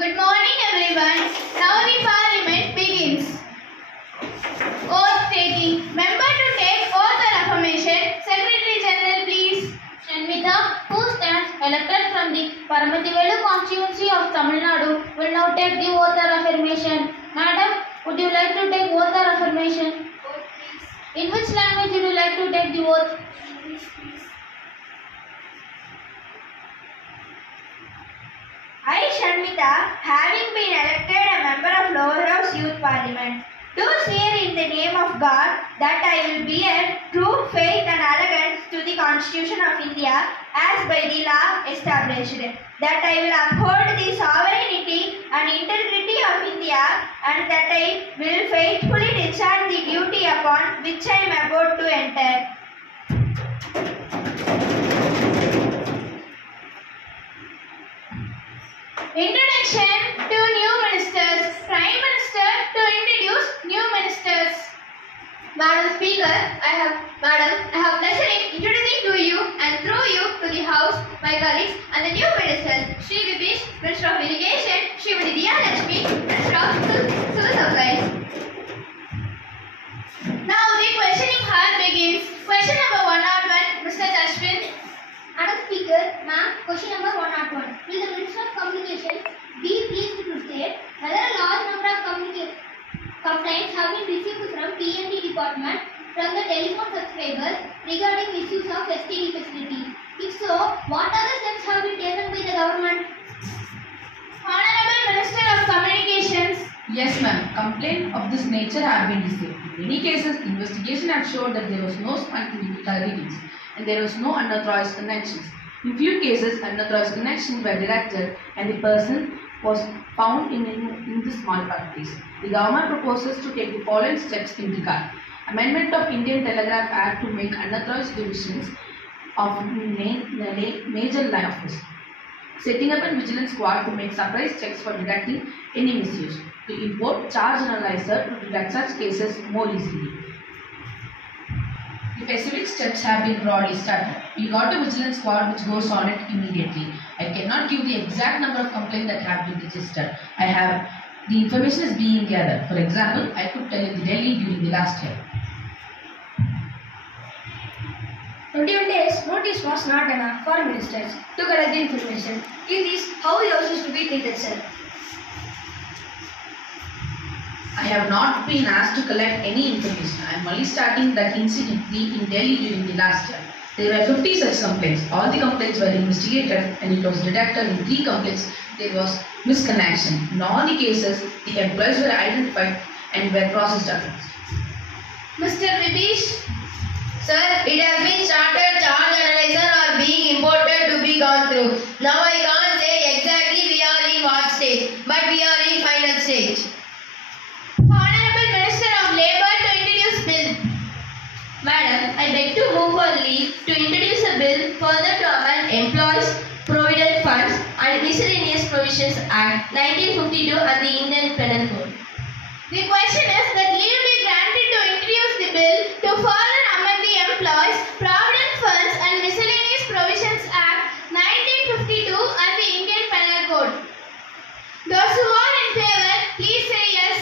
Good morning everyone. Now the parliament begins. Oath taking. Member to take oath and affirmation. Secretary General please. Shanmita, who stands elected from the Paramativedu constituency of Tamil Nadu, will now take the oath or affirmation. Madam, would you like to take oath or affirmation? Oath please. In which language would you like to take the oath? English please. I, Shanmita, having been elected a member of Lower House Youth Parliament, do swear in the name of God that I will bear true faith and allegiance to the Constitution of India as by the law established, that I will uphold the sovereignty and integrity of India, and that I will faithfully discharge the duty upon which I am about to enter. Introduction to new ministers. Prime Minister to introduce new ministers. Madam Speaker, I have pleasure in introducing to you and through you to the House my colleagues and the new ministers. Shri Vibish, Minister of Irrigation, Srimati Diya Lakshmi, Minister of Civil Supplies. Now the questioning hour begins. Question number 101, Mr. Ashwin. Madam Speaker, ma'am, question number 101. Will the Minister of Communications be pleased to state whether a large number of complaints have been received from PND department from the telephone subscribers regarding misuse of STD facility? If so, what other steps have been taken by the government? Honorable Minister of Communications. Yes, ma'am. Complaints of this nature have been received. In many cases, investigation has showed that there was no irregularities and there was no unauthorized connections. In few cases, unauthorized connections were detected and the person was found in this malpractice. The government proposes to take the following steps in regard. Amendment of Indian Telegraph Act to make unauthorized divisions of major line office. Setting up a vigilance squad to make surprise checks for detecting any misuse. To import charge analyzer to detect such cases more easily. The specific steps have been broadly started. We got a vigilance squad which goes on it immediately. I cannot give the exact number of complaints that have been registered. The information is being gathered. For example, I could tell you the Delhi during the last year. 21 days notice was not enough for ministers to collect the information. In this, how the house is to be treated, sir? I have not been asked to collect any information. I am only starting that incidentally in Delhi during the last year. There were 50 such complaints. All the complaints were investigated and it was detected in 3 complaints there was misconnection. In all the cases, the employees were identified and were processed against. Mr. Vibish. Sir, it has been started, charge analyzer are being imported to be gone through. Now I can't say exactly we are in what stage, but we are in final stage. Honorable Minister of Labour to introduce bill. Madam, I beg to move for leave to introduce a bill further to amend Employees Provident Funds and Miscellaneous Provisions Act 1952 and the Indian Penal Code. The question is that leave be granted to introduce the bill to further amend the Employees Provident Funds and Miscellaneous Provisions Act 1952 and the Indian Penal Code. Those who are in favor, please say yes.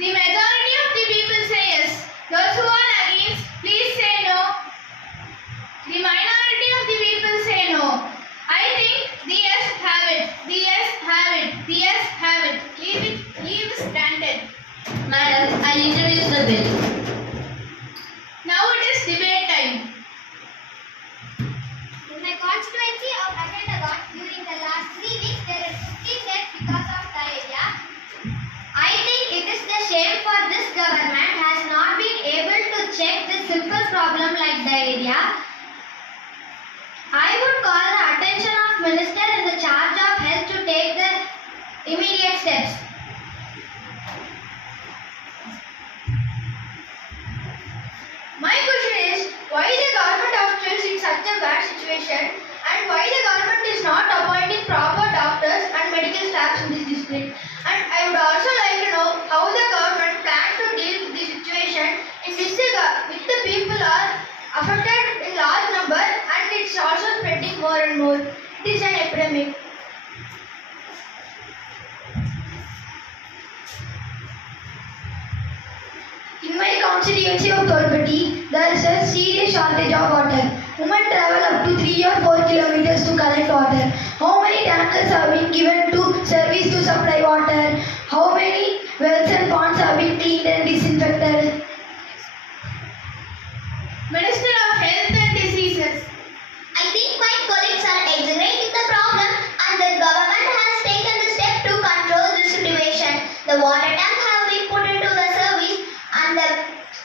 The majority of the people say yes. Those who are against, please say no. The minority of the people say no. I think the yes have it. The yes have it. The yes have it. Leave is granted. Madam, I will introduce the bill. Now it is debate time. In my constituency of Akandagan, during the last 3 weeks, there are 50 deaths because of diarrhea. I think it is the shame for this government has not been able to check this simple problem like diarrhea. I would call the attention of Minister in the charge of health to take the immediate steps. My question is, why the government hospitals in such a bad situation and why the government is not appointing proper doctors and medical staffs in this district? And I would also like to know how the government plans to deal with the situation in which the people are affected in large number and it's also spreading more and more. It is an epidemic. IC of Tolpatti, there is a serious shortage of water. Women travel up to 3 or 4 kilometers to collect water. How many tankers have been given to service to supply water? How many wells and ponds have been cleaned and disinfected? Minister of Health and Diseases. I think my colleagues are exaggerating the problem and the government has taken the step to control the situation. The water tank have been put into the service and the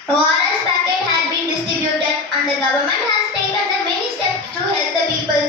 ORS packet has been distributed and the government has taken the many steps to help the people.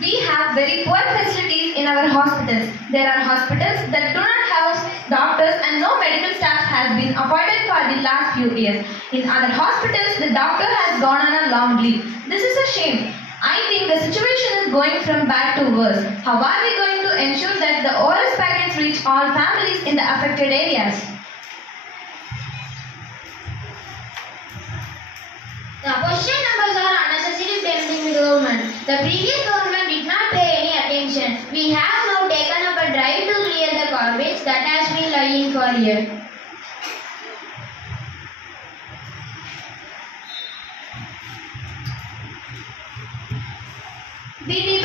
We have very poor facilities in our hospitals. There are hospitals that do not house doctors and no medical staff has been appointed for the last few years. In other hospitals, the doctor has gone on a long leave. This is a shame. I think the situation is going from bad to worse. How are we going to ensure that the ORS packets reach all families in the affected areas? The opposition members are unnecessarily blaming the government. The previous government did not pay any attention. We have now taken up a drive to clear the garbage that has been lying for years. The people